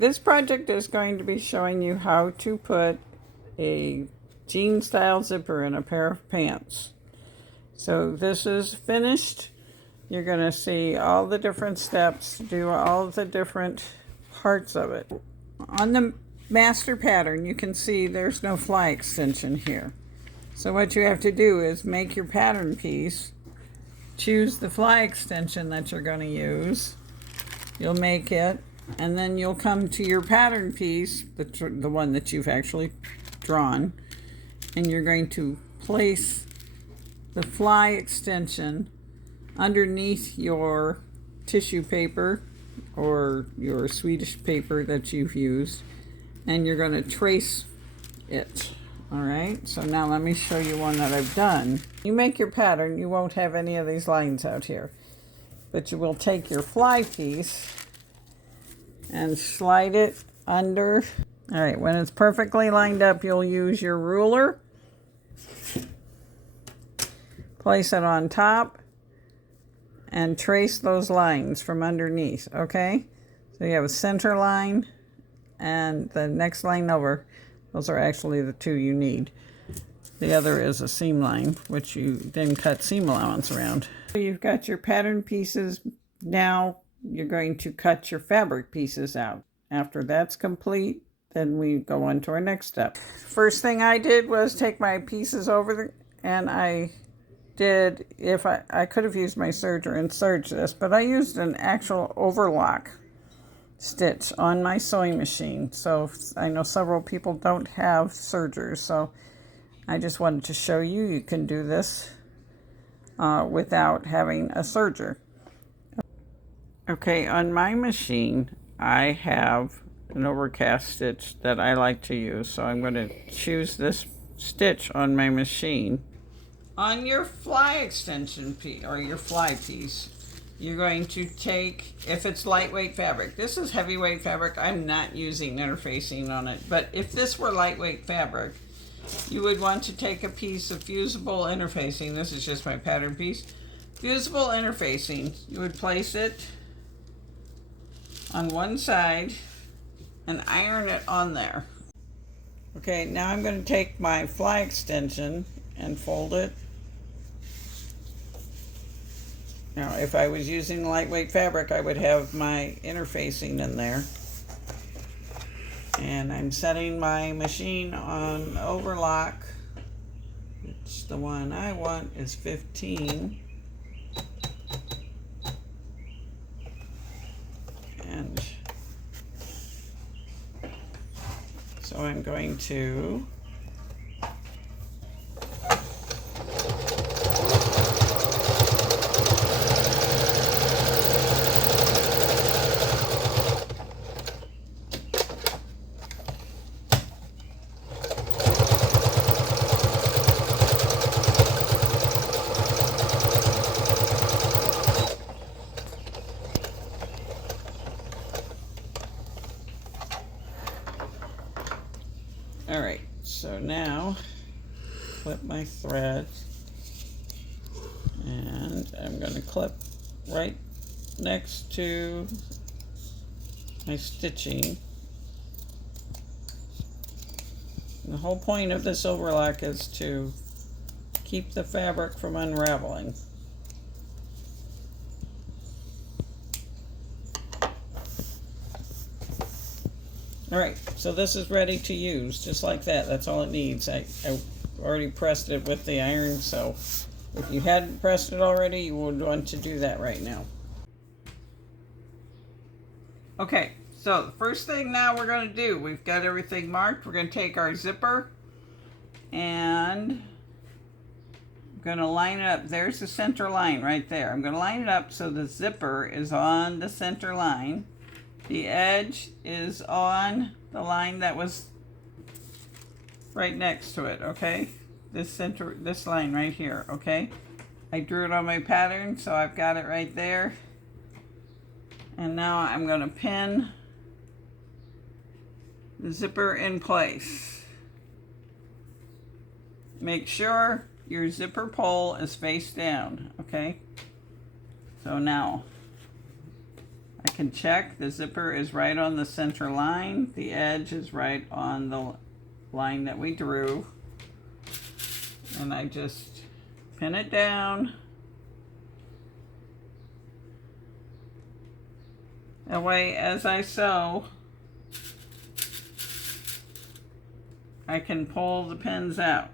this project is going to be showing you how to put a jean style zipper in a pair of pants. So this is finished. You're going to see all the different steps, do all the different parts of it. On the master pattern, you can see there's no fly extension here. So what you have to do is make your pattern piece, choose the fly extension that you're going to use. You'll make it, and then you'll come to your pattern piece, the one that you've actually drawn, and you're going to place the fly extension underneath your tissue paper or your Swedish paper that you've used, and you're going to trace it. All right, so now let me show you one that I've done. You make your pattern, you won't have any of these lines out here, but you will take your fly piece and slide it under. All right, when it's perfectly lined up, you'll use your ruler, place it on top, and trace those lines from underneath, okay? So you have a center line and the next line over. Those are actually the two you need. The other is a seam line, which you then cut seam allowance around. So you've got your pattern pieces. Now you're going to cut your fabric pieces out. After that's complete, then we go on to our next step. First thing I did was take my pieces over and I did, if I could have used my serger and serged this, but I used an actual overlock stitch on my sewing machine. So I know several people don't have sergers, so I just wanted to show you you can do this without having a serger. Okay, on my machine I have an overcast stitch that I like to use, so I'm going to choose this stitch on my machine. On your fly extension piece, or your fly piece, you're going to take, if it's lightweight fabric, this is heavyweight fabric, I'm not using interfacing on it, but if this were lightweight fabric, you would want to take a piece of fusible interfacing. This is just my pattern piece. Fusible interfacing, you would place it on one side and iron it on there. Okay, now I'm going to take my fly extension and fold it. Now, if I was using lightweight fabric, I would have my interfacing in there. And I'm setting my machine on overlock, which the one I want is 15. And so I'm going to all right, so now clip my thread, and I'm going to clip right next to my stitching. And the whole point of this overlock is to keep the fabric from unraveling. All right, so this is ready to use, just like that. That's all it needs. I already pressed it with the iron, so if you hadn't pressed it already, you would want to do that right now. Okay, so the first thing now we're going to do, we've got everything marked. We're going to take our zipper and I'm going to line it up. There's the center line right there. I'm going to line it up so the zipper is on the center line. The edge is on the line that was right next to it, okay? This line right here, okay? I drew it on my pattern, so I've got it right there. And now I'm going to pin the zipper in place. Make sure your zipper pole is face down, okay? So now I can check the zipper is right on the center line. The edge is right on the line that we drew. And I just pin it down. That way, as I sew, I can pull the pins out.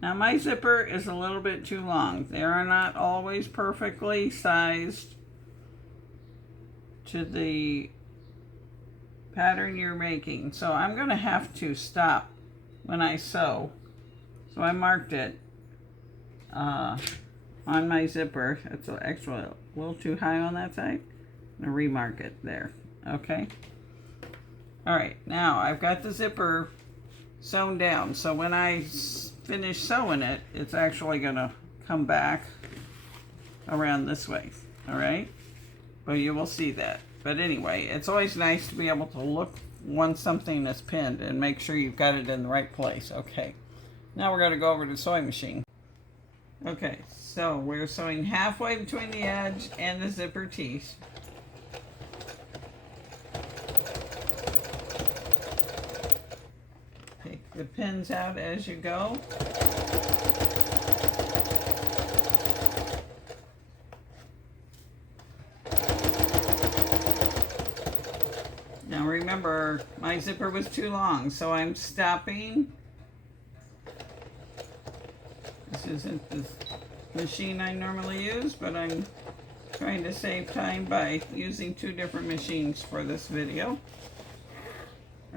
Now my zipper is a little bit too long. They are not always perfectly sized to the pattern you're making. So I'm going to have to stop when I sew. So I marked it on my zipper. It's actually a little too high on that side. I'm going to remark it there. Okay. All right. Now I've got the zipper sewn down. So when I finish sewing it, it's actually going to come back around this way. All right. But you will see that. But anyway, it's always nice to be able to look once something is pinned and make sure you've got it in the right place. Okay. Now we're going to go over to the sewing machine. Okay, so we're sewing halfway between the edge and the zipper teeth. Take the pins out as you go. Now remember, my zipper was too long, so I'm stopping. This isn't the machine I normally use, but I'm trying to save time by using two different machines for this video.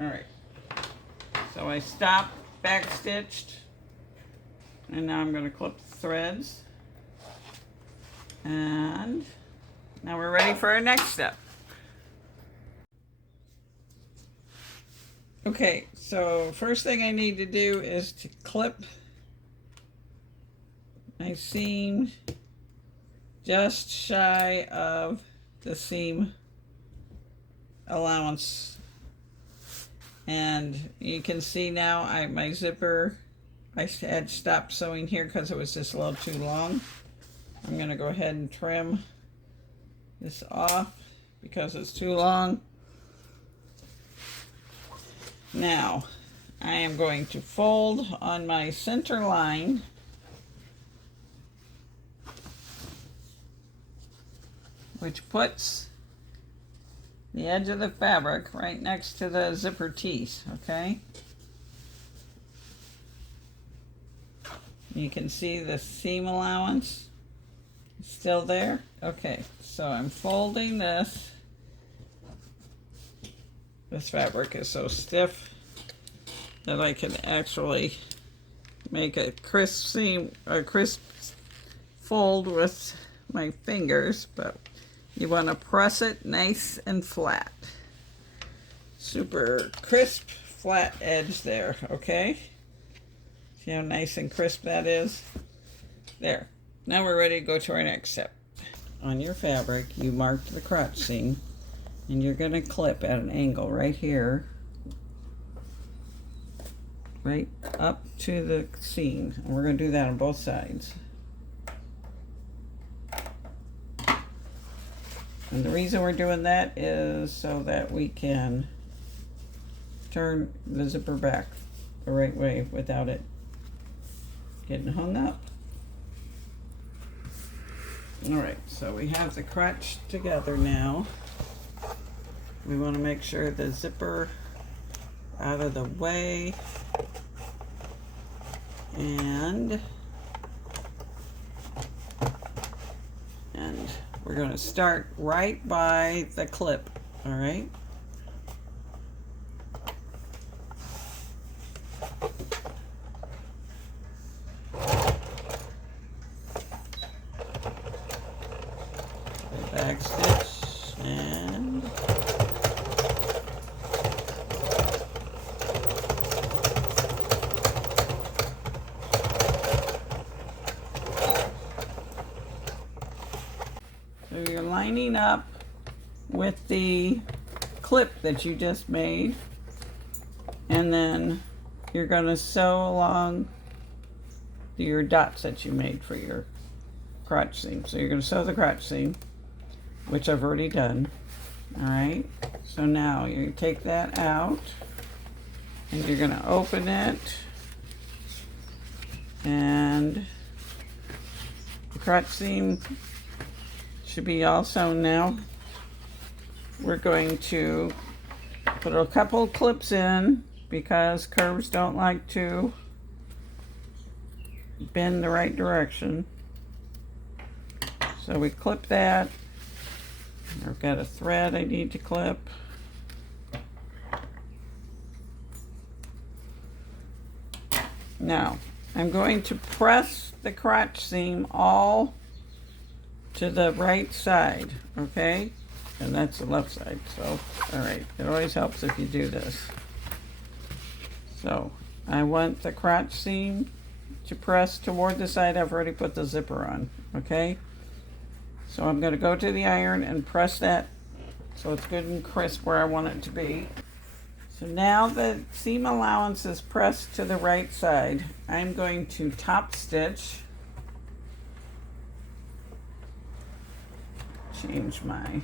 Alright, so I stopped, back stitched, and now I'm going to clip the threads. And now we're ready for our next step. Okay, so first thing I need to do is to clip my seam just shy of the seam allowance. And you can see now my zipper, I had stopped sewing here because it was just a little too long. I'm going to go ahead and trim this off because it's too long. Now, I am going to fold on my center line which puts the edge of the fabric right next to the zipper teeth, okay? You can see the seam allowance still there. Okay, so I'm folding this. This fabric is so stiff that I can actually make a crisp seam, a crisp fold with my fingers, but you want to press it nice and flat. Super crisp, flat edge there, okay? See how nice and crisp that is? There. Now we're ready to go to our next step. On your fabric, you marked the crotch seam, and you're going to clip at an angle right here, right up to the seam. And we're going to do that on both sides. And the reason we're doing that is so that we can turn the zipper back the right way without it getting hung up. Alright, so we have the crotch together now. We want to make sure the zipper out of the way. And we're going to start right by the clip, all right? Back stitch and so you're lining up with the clip that you just made, and then you're going to sew along your dots that you made for your crotch seam. So you're going to sew the crotch seam, which I've already done, All right, so now you take that out and you're gonna open it, and the crotch seam should be all sewn now. We're going to put a couple clips in because curves don't like to bend the right direction. So we clip that. I've got a thread I need to clip. Now, I'm going to press the crotch seam all to the right side, okay? And that's the left side, so, all right. It always helps if you do this. So, I want the crotch seam to press toward the side I've already put the zipper on, okay? So I'm going to go to the iron and press that so it's good and crisp where I want it to be. So now the seam allowance is pressed to the right side. I'm going to top stitch. Change my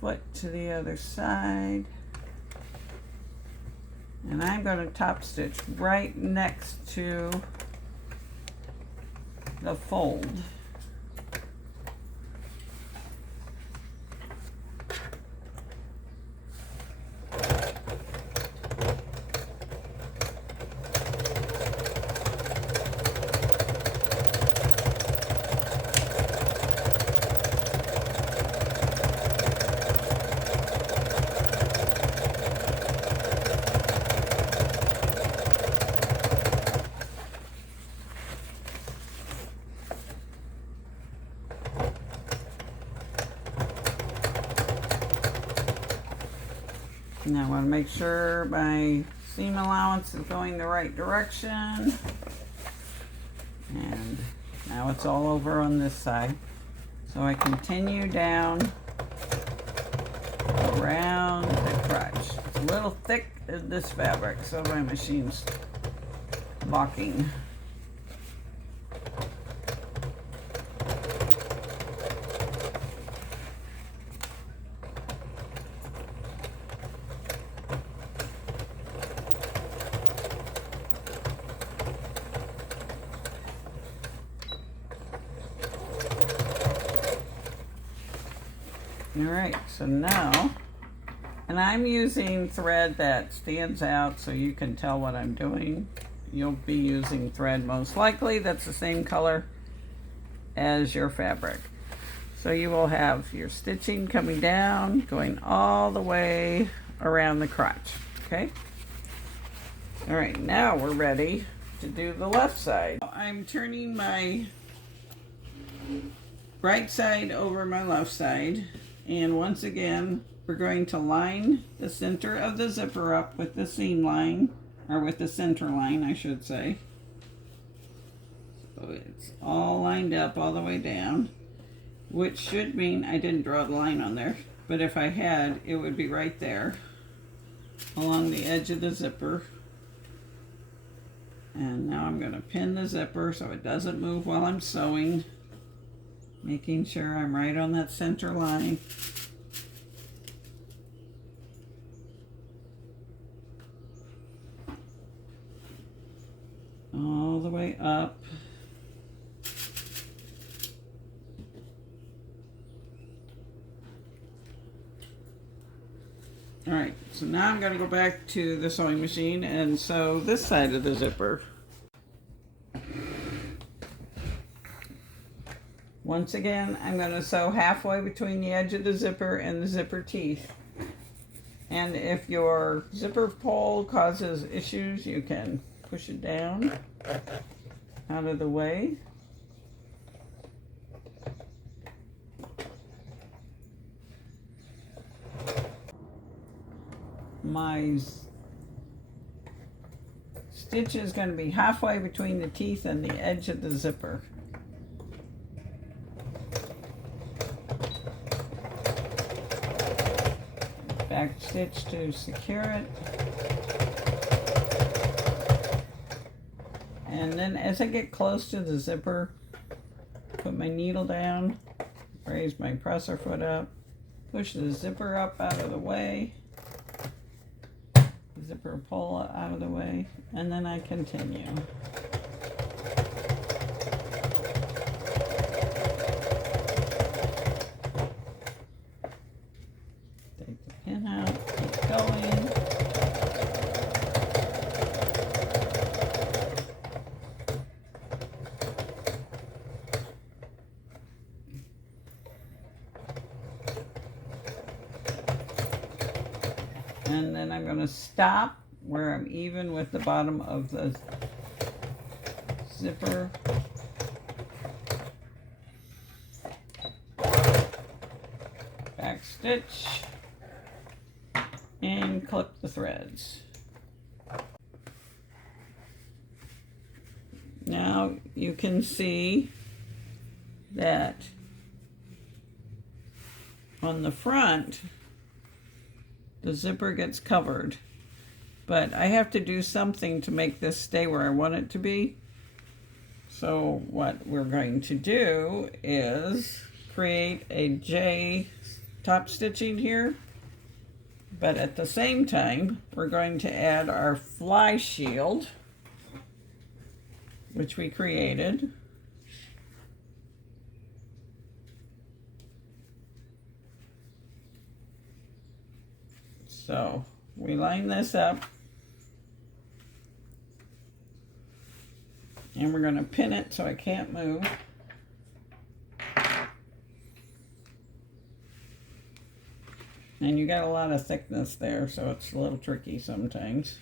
foot to the other side. And I'm going to top stitch right next to the fold. Now I want to make sure my seam allowance is going the right direction. And now it's all over on this side. So I continue down around the crotch. It's a little thick in this fabric, so my machine's locking. All right, so now, and I'm using thread that stands out so you can tell what I'm doing. You'll be using thread most likely that's the same color as your fabric. So you will have your stitching coming down, going all the way around the crotch, okay? All right, now we're ready to do the left side. I'm turning my right side over my left side. And once again, we're going to line the center of the zipper up with the seam line, or with the center line, I should say. So it's all lined up all the way down, which should mean I didn't draw the line on there, but if I had, it would be right there along the edge of the zipper. And now I'm going to pin the zipper so it doesn't move while I'm sewing, making sure I'm right on that center line. All the way up. All right, so now I'm going to go back to the sewing machine and sew this side of the zipper. Once again, I'm going to sew halfway between the edge of the zipper and the zipper teeth. And if your zipper pull causes issues, you can push it down out of the way. My stitch is going to be halfway between the teeth and the edge of the zipper. Back stitch to secure it. And then as I get close to the zipper, put my needle down, raise my presser foot up, Push the zipper up out of the way. Zipper pull out of the way, and then I continue. Take the pin out, keep going. And then I'm going to stop where I'm even with the bottom of the zipper. Back stitch and clip the threads. Now you can see that on the front the zipper gets covered, but I have to do something to make this stay where I want it to be. So what we're going to do is create a J top stitching here, but at the same time we're going to add our fly shield, which we created. So we line this up and we're going to pin it so I can't move. And you got a lot of thickness there, so it's a little tricky sometimes.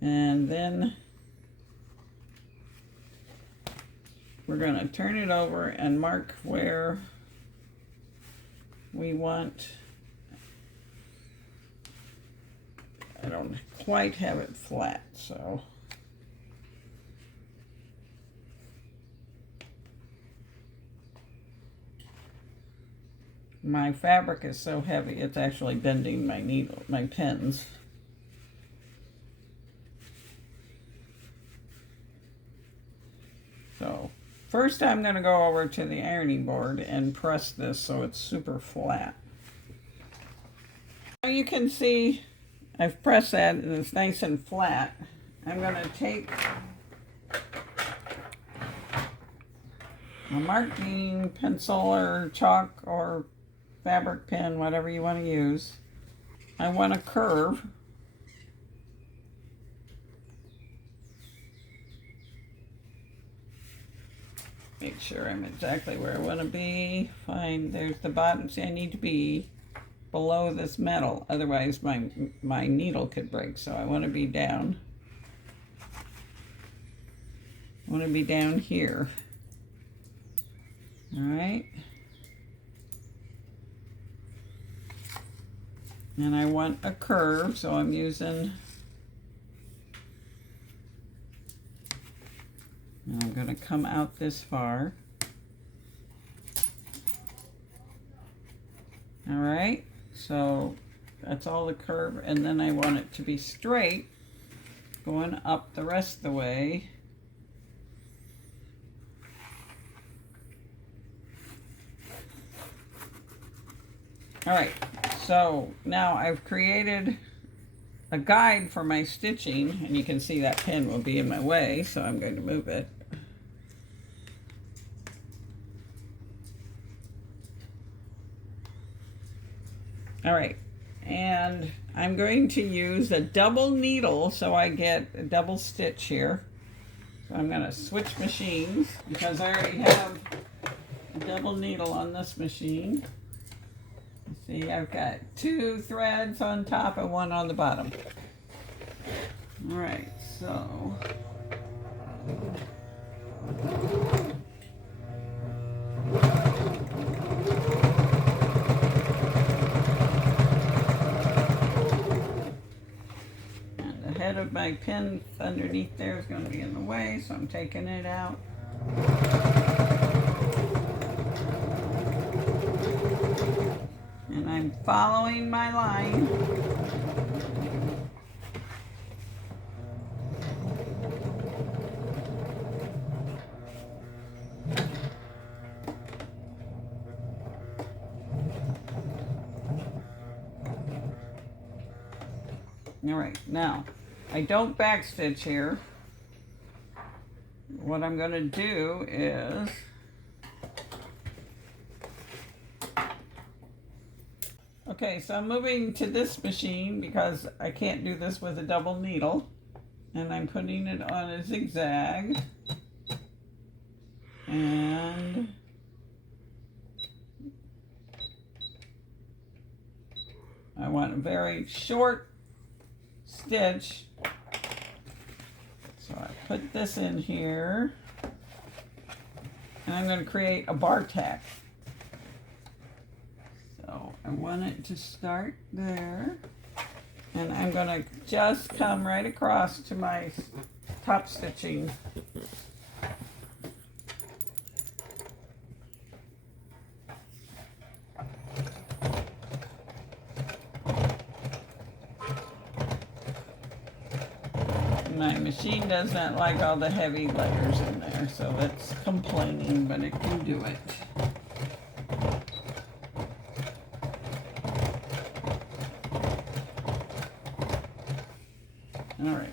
And then we're going to turn it over and mark where we want. I don't quite have it flat, so my fabric is so heavy it's actually bending my needle, my pins. So first I'm going to go over to the ironing board and press this so it's super flat. Now you can see I've pressed that and it's nice and flat. I'm going to take a marking pencil or chalk or fabric pen, whatever you want to use. I want a curve. Make sure I'm exactly where I want to be. Fine, there's the bottom. See, I need to be below this metal, otherwise my needle could break. So I want to be down. I want to be down here. All right. And I want a curve, so I'm using, and I'm going to come out this far. All right, so that's all the curve, and then I want it to be straight going up the rest of the way. All right, so now I've created a guide for my stitching, and you can see that pin will be in my way, so I'm going to move it. All right, and I'm going to use a double needle so I get a double stitch here. So I'm going to switch machines because I already have a double needle on this machine. See, I've got 2 threads on top and 1 on the bottom. All right, so and the head of my pin underneath there is going to be in the way, so I'm taking it out. And I'm following my line. All right, now I don't backstitch here. What I'm going to do is okay, so I'm moving to this machine because I can't do this with a double needle, and I'm putting it on a zigzag, and I want a very short stitch. So I put this in here, and I'm going to create a bar tack. So I want it to start there, and I'm going to just come right across to my top stitching. My machine does not like all the heavy layers in there, so it's complaining, but it can do it. All right,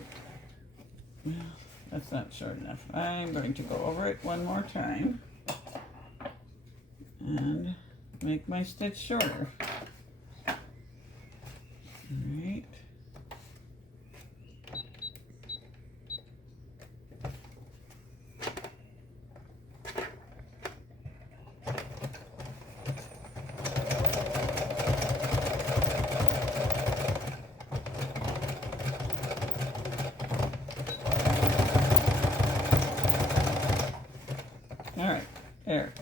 that's not short enough. I'm going to go over it one more time and make my stitch shorter. All right. There.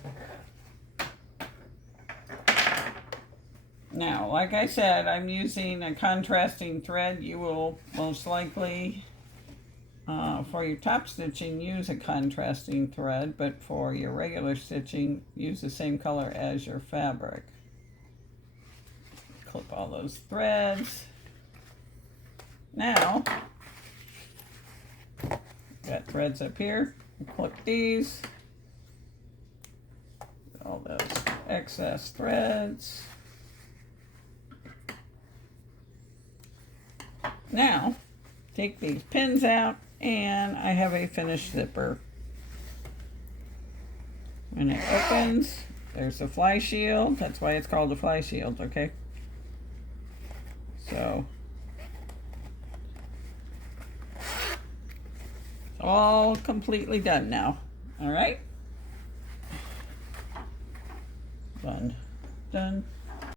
Now, like I said, I'm using a contrasting thread. You will most likely, for your top stitching, use a contrasting thread, but for your regular stitching, use the same color as your fabric. Clip all those threads. Now, got threads up here. Clip these. All those excess threads. Now, take these pins out, and I have a finished zipper. When it opens, there's a fly shield. That's why it's called a fly shield, okay? So, it's all completely done now. All right? Done.